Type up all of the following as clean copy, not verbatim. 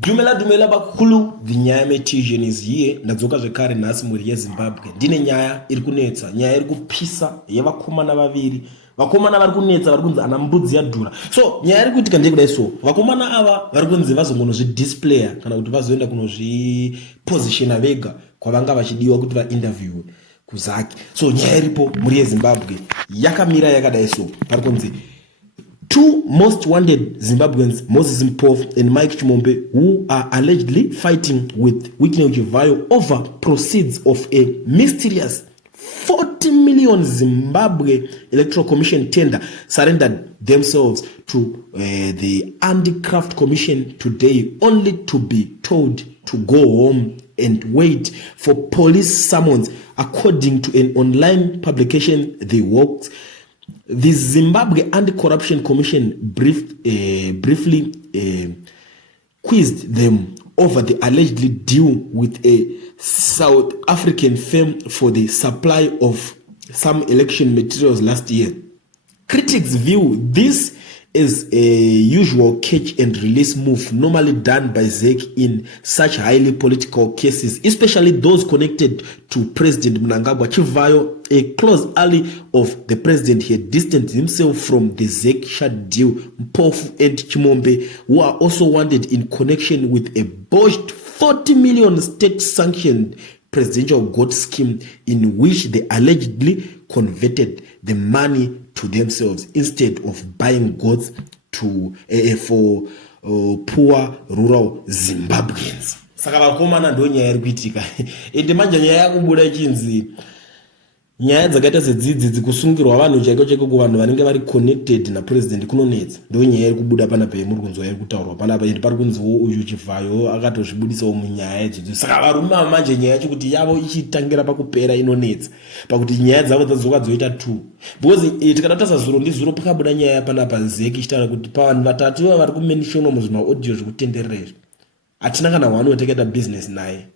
Dumela bakulu vinyame tijeniz ye ndadzoka zvekare nhasi muri yeZimbabwe ndine nyaya iri kunetsa nyaya iri kupisa yevakomana vaviri vakomana vari kunetsa vari kunzi ana mbudzi yadhura so nyaya iri kuitika ndeyekudai so vakomana ava vari kunzi vazongonozvidisplaya kana kuti vazoenda kunozvipositiona vega kwavanga vachidiwa kuti vainterviewe kuzaki so nyaya iripo muri yeZimbabwe yakamira yakadai so pari kunzi two most wanted Zimbabweans, Moses Mpofu and Mike Chimombe, who are allegedly fighting with Wikine Uchivayo over proceeds of a mysterious 40 million Zimbabwe Electoral Commission tender, surrendered themselves to the Anti-Graft Commission today, only to be told to go home and wait for police summons, according to an online publication they worked. The Zimbabwe Anti-Corruption Commission briefly quizzed them over the allegedly deal with a South African firm for the supply of some election materials last year. Critics view this as a usual catch and release move normally done by ZEC in such highly political cases, especially those connected to President Mnangagwa Chivayo, a close ally of the president. He had distanced himself from the ZEC shut deal. Mpofu and Chimombe, who are also wanted in connection with a botched 40 million state-sanctioned presidential goat scheme in which they allegedly converted the money to themselves instead of buying goats to for poor rural Zimbabweans. Saka vakomana ndo nyaya iri kuitika ende manje nyaya yakubuda chinzi nyaya dzakaita sedzidzi dzikusungirwa vanhu chaiko kuvanhu vanenge vari connected napresident kunonetsa ndo nyaya iri kubuda panapa yemuri kunzwa iri kutaurwa panapa ende pari kunziwo uyu Chivayo akatozvibudisawo munyaya idzodzo. Saka varume ava manje nyaya yacho kuti yavo ichitangira pakupera inonetsa pakuti nyaya dzavo dzadzoka dzoita two because tikada tasa zuro ndizuro pakabuda nyaya panapa ZEC ichitaura kuti pavanhu vatatu iva vari kumentionwa muzvimaaudio zvekutenderera izvi hatina kana one woteketa business naye.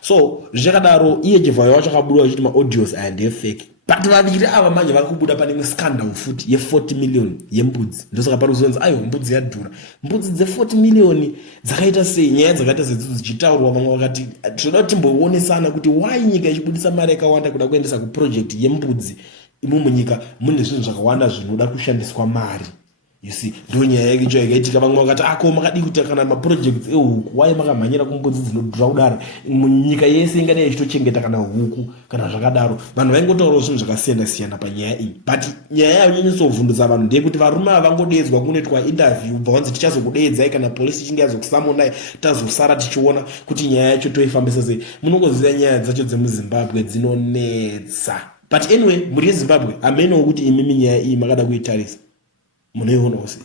So zvakadaro iye Chivayo wacho akabuda achiti maaudios aya ndefake but vaviri ava manje vari kubuda pane scandal futi ye40 million yembudzi ndosaka pari kuzonzi ayo mbudzi yadhura mbudzi dze40 million dzakaita sei nyaya dzakaita sedzidzo dzichitaurwa vamwe vakati tinoda kuti timboonesana kuti why nyika ichibudisa mari yakawanda kuda kuendesa kuproject yembudzi imo munyika mune zvinhu zvakawanda zvinoda kushandiswa mari. You see, ndo nyaya yacho yakaitika vamwe vakati ako makadi kuti kana maprojects ehuku wai makamhanyira kumbudzi dzinodhura kudaro munyika yese ingadai ichitochengeta kana huku kana zvakadaro vanhu vaingotaurawo zvinhu zvakasiyana panyaya iyi but nyaya yayo inonyanyisovhundutsa vanhu ndeyekuti varume ava vangodedzwa kunoitwa interview bva vanzi tichazokudedzai kana polisi ichinge yazokusamonai tazosara tichiona kuti nyaya yacho toifambisa sei. Munongoziva nyaya dzacho dzemuZimbabwe dzinonetsa but anyway muri yeZimbabwe amenowo kuti imimi nyaya iyi makada kuitarisa munoiona sei.